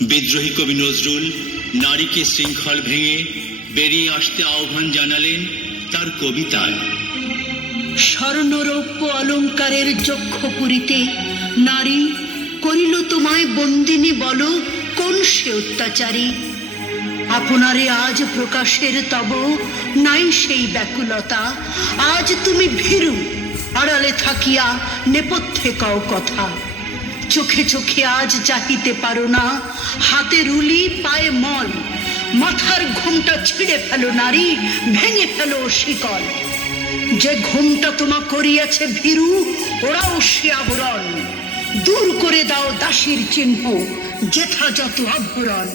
বিদ্রোহী কবি নজরুল নারীকে শৃঙ্খল ভেঙে বেরিয়ে আসতে আহ্বান জানালেন তার কবিতায়। স্বর্ণরৌপ্য অলঙ্কারের যক্ষপুরীতে নারী করিল তোমায় বন্দিনী, বলো কোন সে অত্যাচারী? আপনারে আজ প্রকাশের তব নাই সেই ব্যাকুলতা, আজ তুমি ভীরু আড়ালে থাকিয়া নেপথ্যে কও কথা। চোখে চোখে আজ চাহিতে পারো না, হাতে রুলি পায়ে মল, মাথার ঘোমটা ছিঁড়ে ফেলো নারী, ভেঙে ফেলো শিকল। যে ঘোমটা তোমা করিয়াছে ভীরু, ওরাও সে আবরণ, দূর করে দাও দাসীর চিহ্ন, যথাযথ আভরণ।